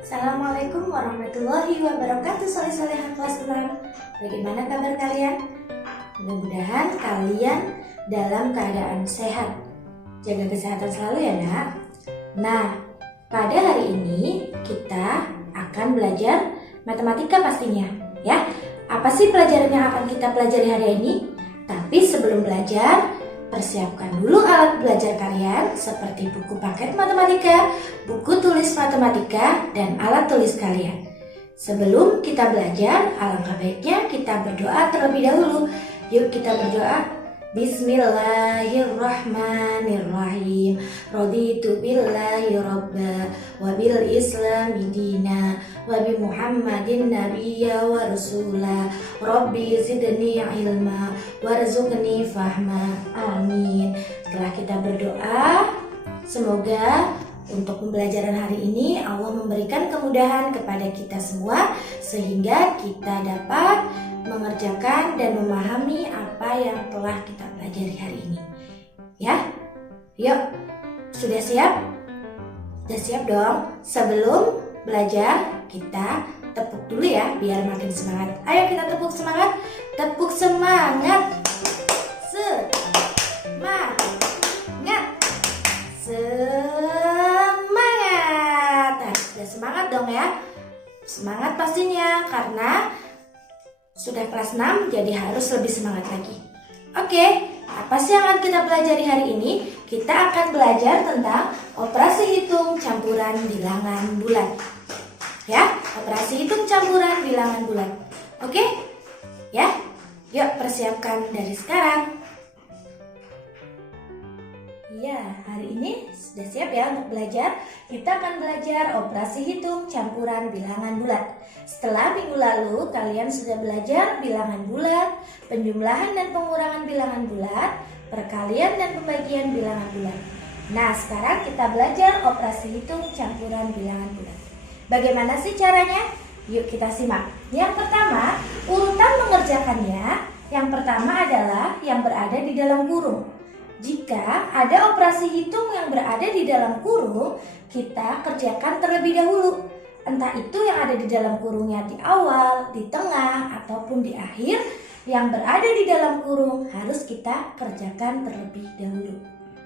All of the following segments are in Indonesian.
Assalamualaikum warahmatullahi wabarakatuh, soleh-soleha kelas 6. Bagaimana kabar kalian? Mudah-mudahan kalian dalam keadaan sehat. Jaga kesehatan selalu ya nak. Nah, pada hari ini kita akan belajar matematika pastinya ya. Apa sih pelajaran yang akan kita pelajari hari ini? Tapi sebelum belajar, persiapkan dulu alat belajar kalian seperti buku paket matematika, buku tulis matematika, dan alat tulis kalian. Sebelum kita belajar, alangkah baiknya kita berdoa terlebih dahulu. Yuk kita berdoa. Bismillahirrahmanirrahim. Raditu billahi robba wa bil islami dina wa bi Muhammadin nabiyya wa rasula. Rabbi zidni ilma warzuqni fahma. Amin. Setelah kita berdoa, semoga untuk pembelajaran hari ini Allah memberikan kemudahan kepada kita semua sehingga kita dapat mengerjakan dan memahami apa yang telah kita pelajari hari ini. Ya, yuk, sudah siap? Sudah siap dong? Sebelum belajar kita tepuk dulu ya biar makin semangat. Ayo kita tepuk semangat. Tepuk semangat. Semangat. Semangat. Nah, sudah semangat dong ya. Semangat pastinya karena sudah kelas 6 jadi harus lebih semangat lagi. Oke, apa sih yang akan kita pelajari hari ini? Kita akan belajar tentang operasi hitung campuran bilangan bulat. Ya, operasi hitung campuran bilangan bulat. Oke? Ya, yuk persiapkan dari sekarang. Ya, hari ini sudah siap ya untuk belajar. Kita akan belajar operasi hitung campuran bilangan bulat. Setelah minggu lalu kalian sudah belajar bilangan bulat, penjumlahan dan pengurangan bilangan bulat, perkalian dan pembagian bilangan bulat. Nah, sekarang kita belajar operasi hitung campuran bilangan bulat. Bagaimana sih caranya? Yuk kita simak. Yang pertama, urutan mengerjakannya. Yang pertama adalah yang berada di dalam kurung. Jika ada operasi hitung yang berada di dalam kurung, kita kerjakan terlebih dahulu. Entah itu yang ada di dalam kurungnya di awal, di tengah, ataupun di akhir, yang berada di dalam kurung harus kita kerjakan terlebih dahulu.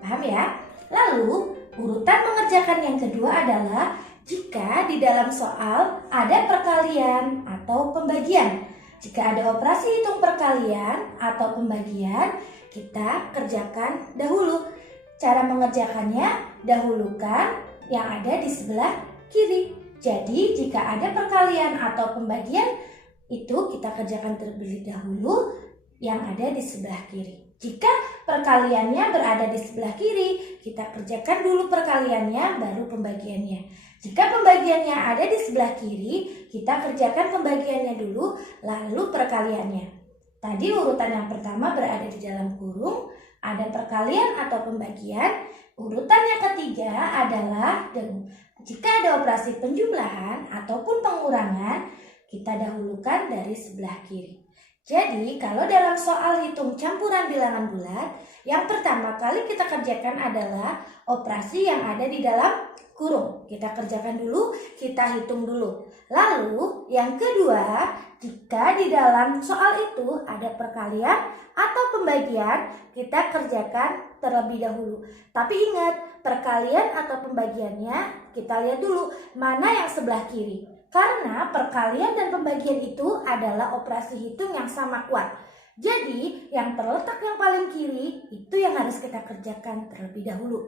Paham ya? Lalu, urutan mengerjakan yang kedua adalah jika di dalam soal ada perkalian atau pembagian. Jika ada operasi hitung perkalian atau pembagian, kita kerjakan dahulu. Cara mengerjakannya, dahulukan yang ada di sebelah kiri. Jadi jika ada perkalian atau pembagian, itu kita kerjakan terlebih dahulu yang ada di sebelah kiri. Jika perkaliannya berada di sebelah kiri, kita kerjakan dulu perkaliannya baru pembagiannya. Jika pembagiannya ada di sebelah kiri, kita kerjakan pembagiannya dulu lalu perkaliannya. Tadi urutan yang pertama berada di dalam kurung, ada perkalian atau pembagian. Urutan yang ketiga adalah jika ada operasi penjumlahan ataupun pengurangan, kita dahulukan dari sebelah kiri. Jadi kalau dalam soal hitung campuran bilangan bulat, yang pertama kali kita kerjakan adalah operasi yang ada di dalam kurung. Kita kerjakan dulu, kita hitung dulu. Lalu yang kedua, jika di dalam soal itu ada perkalian atau pembagian, kita kerjakan terlebih dahulu. Tapi ingat, perkalian atau pembagiannya kita lihat dulu mana yang sebelah kiri. Karena perkalian dan pembagian itu adalah operasi hitung yang sama kuat. Jadi yang terletak yang paling kiri itu yang harus kita kerjakan terlebih dahulu.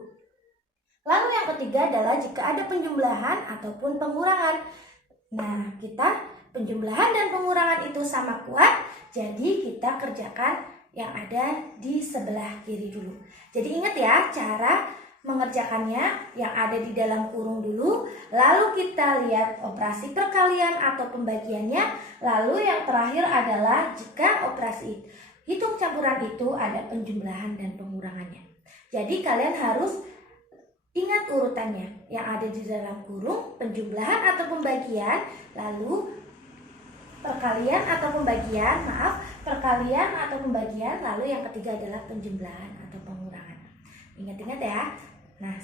Lalu yang ketiga adalah jika ada penjumlahan ataupun pengurangan. Nah, kita penjumlahan dan pengurangan itu sama kuat, jadi kita kerjakan yang ada di sebelah kiri dulu. Jadi ingat ya cara mengerjakannya, yang ada di dalam kurung dulu, lalu kita lihat operasi perkalian atau pembagiannya, lalu yang terakhir adalah jika operasi hitung campuran itu ada penjumlahan dan pengurangannya. Jadi kalian harus ingat urutannya, yang ada di dalam kurung, penjumlahan atau pembagian, lalu perkalian atau pembagian, perkalian atau pembagian, lalu yang ketiga adalah penjumlahan atau pengurangan. Ingat-ingat ya. Nah,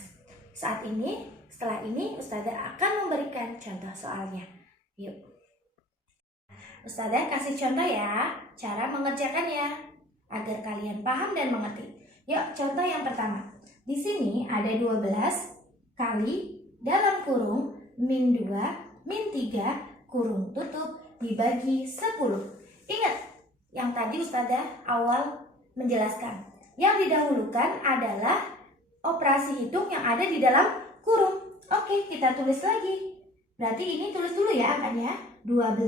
saat ini Setelah ini Ustazah akan memberikan contoh soalnya. Yuk. Ustazah kasih contoh ya, cara mengerjakannya agar kalian paham dan mengerti. Yuk, contoh yang pertama. Di sini ada 12 kali dalam kurung min 2 min 3 kurung tutup dibagi 10. Ingat yang tadi Ustazah awal menjelaskan. Yang didahulukan adalah operasi hitung yang ada di dalam kurung. Oke, kita tulis lagi. Berarti ini tulis dulu ya angkanya. 12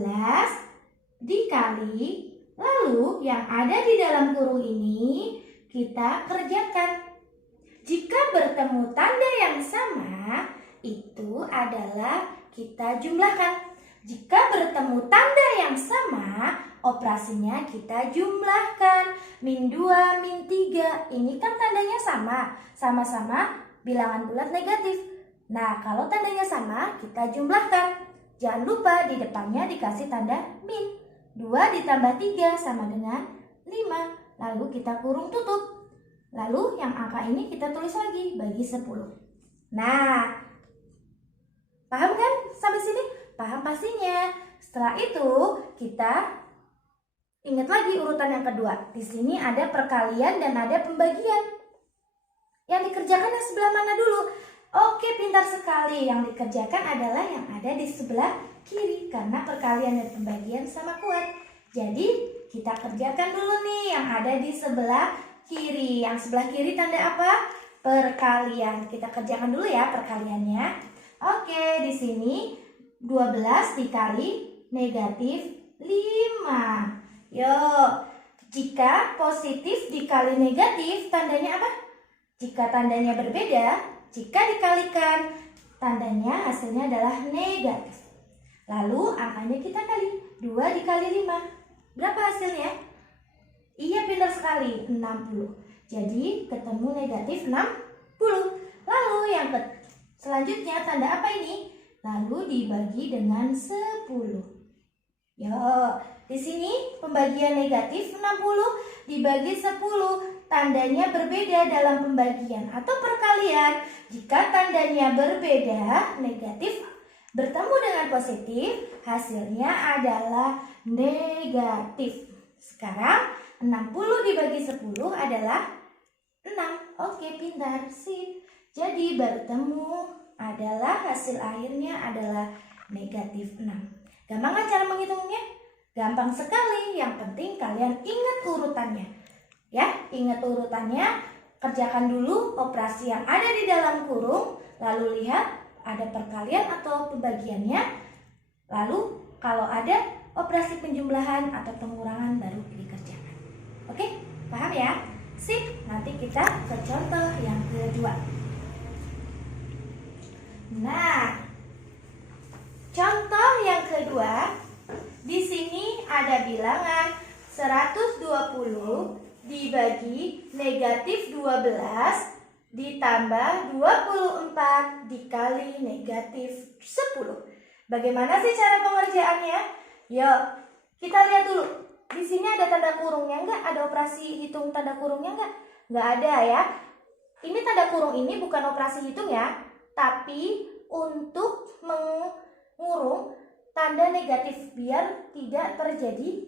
dikali, lalu yang ada di dalam kurung ini kita kerjakan. Jika bertemu tanda yang sama, itu adalah kita jumlahkan. Jika bertemu tanda yang sama, operasinya kita jumlahkan. Min 2, min 3. Ini kan tandanya sama. Sama-sama bilangan bulat negatif. Nah, kalau tandanya sama, kita jumlahkan. Jangan lupa di depannya dikasih tanda min. 2 ditambah 3 sama dengan 5. Lalu kita kurung tutup. Lalu yang angka ini kita tulis lagi, bagi 10. Nah, paham kan sampai sini? Paham pastinya. Setelah itu kita ingat lagi urutan yang kedua. Di sini ada perkalian dan ada pembagian. Yang dikerjakan yang sebelah mana dulu? Oke, pintar sekali. Yang dikerjakan adalah yang ada di sebelah kiri karena perkalian dan pembagian sama kuat. Jadi kita kerjakan dulu nih yang ada di sebelah kiri. Yang sebelah kiri tanda apa? Perkalian. Kita kerjakan dulu ya perkaliannya. Oke, di sini 12 dikali negatif 5. Yuk, jika positif dikali negatif tandanya apa? Jika tandanya berbeda, jika dikalikan tandanya hasilnya adalah negatif. Lalu angkanya kita kali. 2 dikali 5. Berapa hasilnya? Iya, benar sekali, 60. Jadi ketemu negatif 60. Lalu yang selanjutnya tanda apa ini? Lalu dibagi dengan 10. Yo, di sini pembagian negatif 60 dibagi 10. Tandanya berbeda dalam pembagian atau perkalian. Jika tandanya berbeda, negatif bertemu dengan positif, hasilnya adalah negatif. Sekarang 60 dibagi 10 adalah 6. Oke, pintar. Sip. Jadi bertemu adalah hasil akhirnya adalah negatif 6. Gampang kan cara menghitungnya? Gampang sekali. Yang penting kalian ingat urutannya. Ya, ingat urutannya. Kerjakan dulu operasi yang ada di dalam kurung. Lalu lihat ada perkalian atau pembagiannya. Lalu kalau ada operasi penjumlahan atau pengurangan baru dikerjakan. Oke, paham ya? Sip, nanti kita ke contoh yang kedua. Nah, contoh yang kedua, di sini ada bilangan 120 dibagi negatif 12 ditambah 24 dikali negatif 10. Bagaimana sih cara pengerjaannya? Yuk, kita lihat dulu. Di sini ada tanda kurungnya enggak? Ada operasi hitung tanda kurungnya enggak? Enggak ada ya. Ini tanda kurung ini bukan operasi hitung ya, tapi untuk mengurung tanda negatif biar tidak terjadi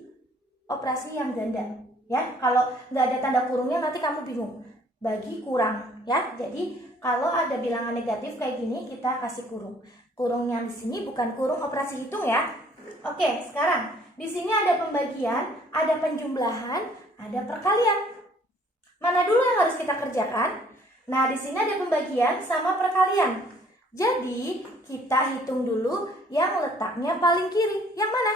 operasi yang ganda. Ya, kalau nggak ada tanda kurungnya nanti kamu bingung. Bagi kurang ya. Jadi kalau ada bilangan negatif kayak gini kita kasih kurung. Kurungnya di sini bukan kurung operasi hitung ya. Oke, sekarang di sini ada pembagian, ada penjumlahan, ada perkalian. Mana dulu yang harus kita kerjakan? Nah, di sini ada pembagian sama perkalian. Jadi, kita hitung dulu yang letaknya paling kiri. Yang mana?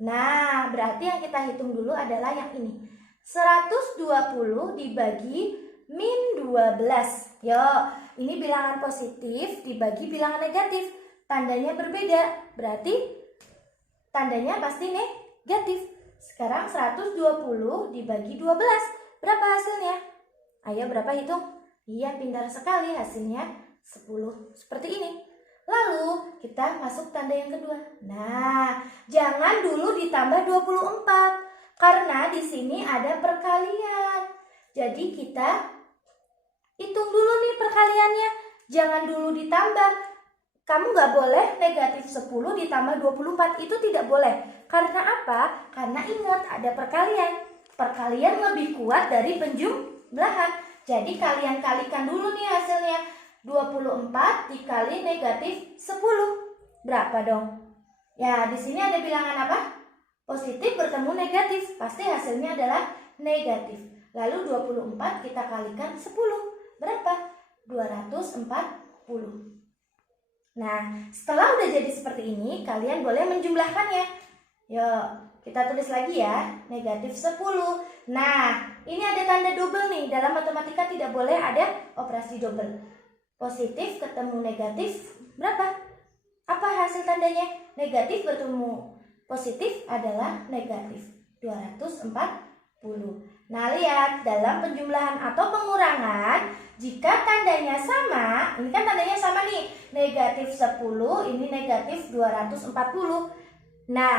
Nah, berarti yang kita hitung dulu adalah yang ini. 120 dibagi min 12. Yo, ini bilangan positif dibagi bilangan negatif. Tandanya berbeda. Berarti tandanya pasti negatif. Sekarang 120 dibagi 12. Berapa hasilnya? Ayo, berapa hitung? Iya, pintar sekali, hasilnya 10. Seperti ini. Lalu kita masuk tanda yang kedua. Nah, jangan dulu ditambah 24 karena di sini ada perkalian. Jadi kita hitung dulu nih perkaliannya. Jangan dulu ditambah. Kamu nggak boleh negatif 10 ditambah 24, itu tidak boleh. Karena apa? Karena ingat ada perkalian. Perkalian lebih kuat dari penjumlahan. Jadi kalian kalikan dulu nih hasilnya. 24 dikali negatif 10. Berapa dong? Ya, di sini ada bilangan apa? Positif bertemu negatif. Pasti hasilnya adalah negatif. Lalu 24 kita kalikan 10. Berapa? 240. Nah, setelah udah jadi seperti ini, kalian boleh menjumlahkannya. Yuk, kita tulis lagi ya, negatif 10. Nah, ini ada tanda double nih. Dalam matematika tidak boleh ada operasi double. Positif ketemu negatif, berapa? Apa hasil tandanya? Negatif bertemu positif adalah negatif 240. Nah, lihat, dalam penjumlahan atau pengurangan, jika tandanya sama, ini kan tandanya sama nih, negatif 10, ini negatif 240. Nah,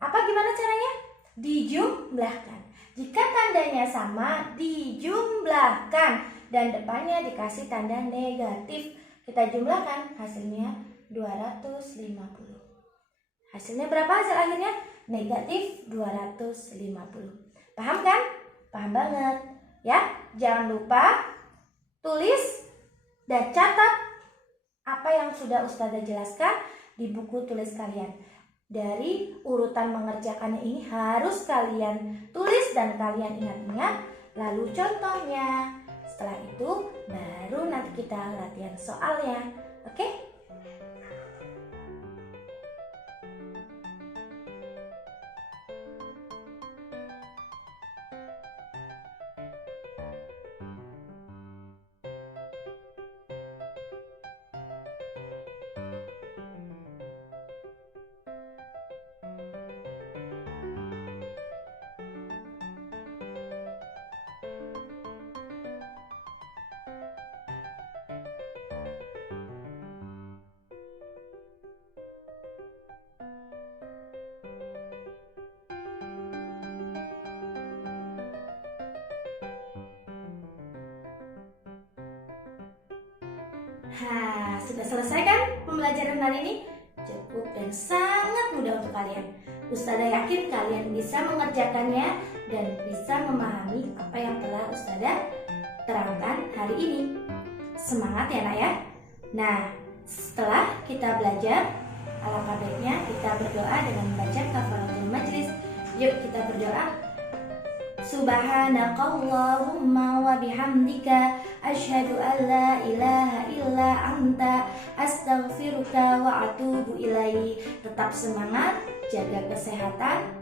gimana caranya? Dijumlahkan. Jika tandanya sama, dijumlahkan. Dan depannya dikasih tanda negatif. Kita jumlahkan, hasilnya 250. Hasilnya berapa hasil akhirnya? Negatif 250. Paham kan? Paham banget. Ya, jangan lupa tulis dan catat apa yang sudah Ustazah jelaskan di buku tulis kalian. Dari urutan mengerjakannya ini harus kalian tulis dan kalian ingat-ingat. Lalu contohnya. Setelah itu baru nanti kita latihan soalnya. Oke? Sudah selesai kan pembelajaran kali ini? Cukup dan sangat mudah untuk kalian. Ustazah yakin kalian bisa mengerjakannya dan bisa memahami apa yang telah Ustazah terangkan hari ini. Semangat ya nak ya. Nah, setelah kita belajar, alangkah baiknya kita berdoa dengan membaca kafaratul majlis. Yuk kita berdoa. Subhanakallahumma wa bihamdika asyhadu an la ilaha illa anta astaghfiruka wa atubu ilaik. Tetap semangat, jaga kesehatan,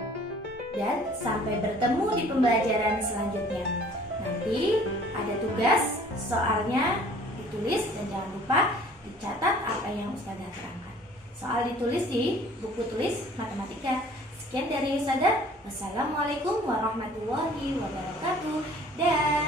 dan sampai bertemu di pembelajaran selanjutnya. Nanti ada tugas, soalnya ditulis dan jangan lupa dicatat apa yang Ustazah terangkan. Soal ditulis di buku tulis matematika. Sekian dari Ustazah. Wassalamualaikum warahmatullahi wabarakatuh. Dan